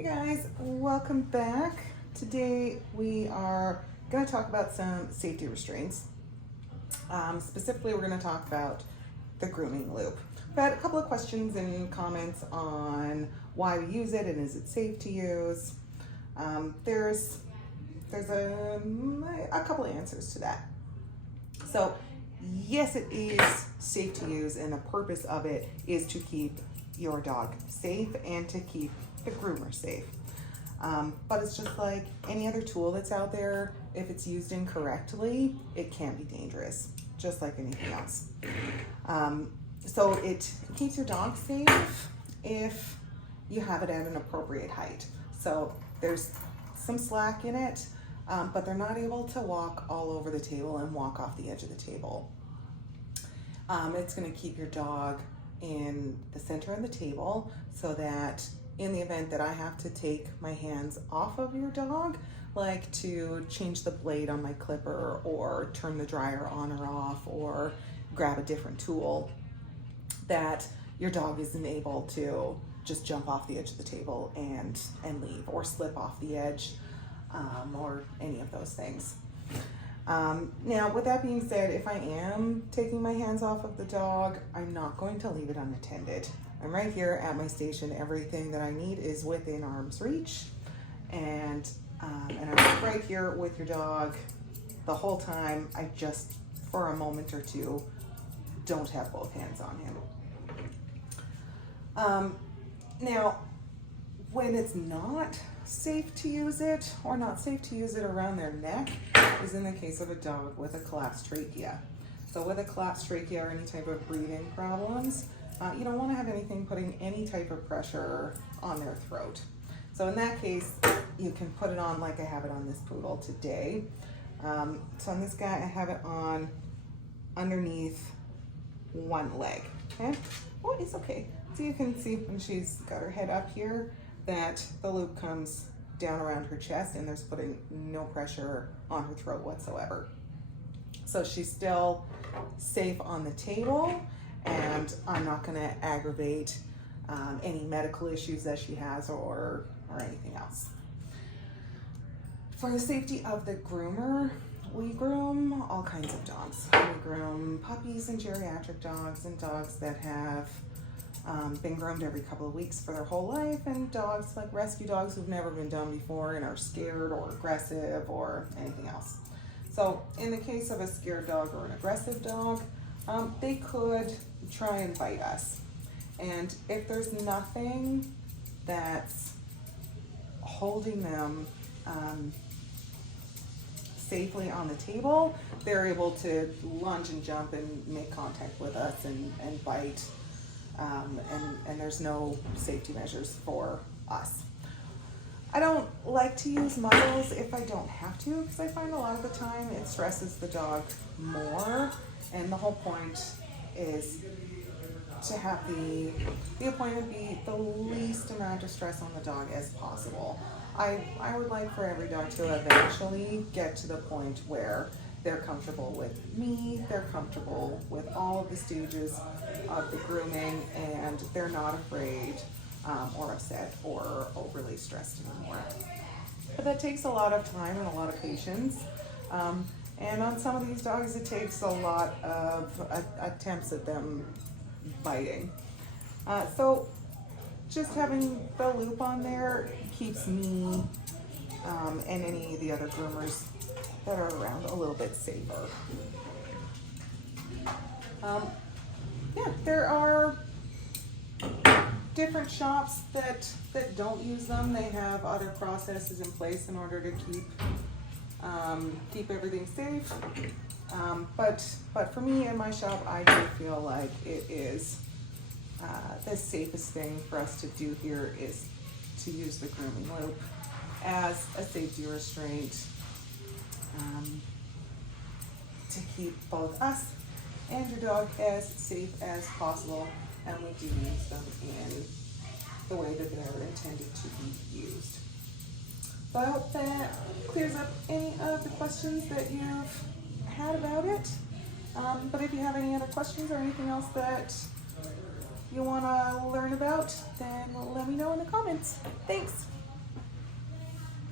Hey guys, welcome back. Today we are going to talk about some safety restraints. Specifically, we're going to talk about the grooming loop. I've had a couple of questions and comments on why we use it and is it safe to use. There's a couple of answers to that. So yes, it is safe to use, and the purpose of it is to keep your dog safe and to keep the groomer safe. But it's just like any other tool that's out there. If it's used incorrectly, it can be dangerous, just like anything else. So it keeps your dog safe if you have it at an appropriate height. So there's some slack in it, but they're not able to walk all over the table and walk off the edge of the table. It's going to keep your dog in the center of the table so that in the event that I have to take my hands off of your dog, like to change the blade on my clipper or turn the dryer on or off or grab a different tool, that your dog isn't able to just jump off the edge of the table and leave, or slip off the edge, or any of those things. Now, with that being said, if I am taking my hands off of the dog, I'm not going to leave it unattended. I'm right here at my station. Everything that I need is within arm's reach, and I'm right here with your dog the whole time. I just, for a moment or two, don't have both hands on him. Now, when it's not safe to use it, or not safe to use it around their neck, is in the case of a dog with a collapsed trachea. So with a collapsed trachea or any type of breathing problems, you don't want to have anything putting any type of pressure on their throat. So in that case, you can put it on like I have it on this poodle today. So on this guy, I have it on underneath one leg. Okay? Oh, it's okay. So you can see when she's got her head up here that the loop comes down around her chest, and there's putting no pressure on her throat whatsoever. So she's still safe on the table, and I'm not going to aggravate any medical issues that she has or anything else. For the safety of the groomer, we groom all kinds of dogs. We groom puppies and geriatric dogs, and dogs that have been groomed every couple of weeks for their whole life, and dogs like rescue dogs who've never been done before and are scared or aggressive or anything else. So in the case of a scared dog or an aggressive dog, they could try and bite us. And if there's nothing that's holding them safely on the table, they're able to lunge and jump and make contact with us and bite. And there's no safety measures for us. I don't like to use muzzles if I don't have to, because I find a lot of the time it stresses the dog more, and the whole point is to have the appointment be the least amount of stress on the dog as possible. I would like for every dog to eventually get to the point where they're comfortable with me, they're comfortable with all of the stages of the grooming, and they're not afraid or upset or overly stressed anymore. But that takes a lot of time and a lot of patience. And on some of these dogs, it takes a lot of attempts at them biting. So just having the loop on there keeps me and any of the other groomers that are around a little bit safer. Yeah, there are different shops that don't use them. They have other processes in place in order to keep everything safe. But for me in my shop, I do feel like it is the safest thing for us to do here is to use the grooming loop as a safety restraint, to keep both us and your dog as safe as possible, and we do use them in the way that they're intended to be used. So I hope that clears up any of the questions that you've had about it. But if you have any other questions or anything else that you want to learn about, then let me know in the comments. Thanks.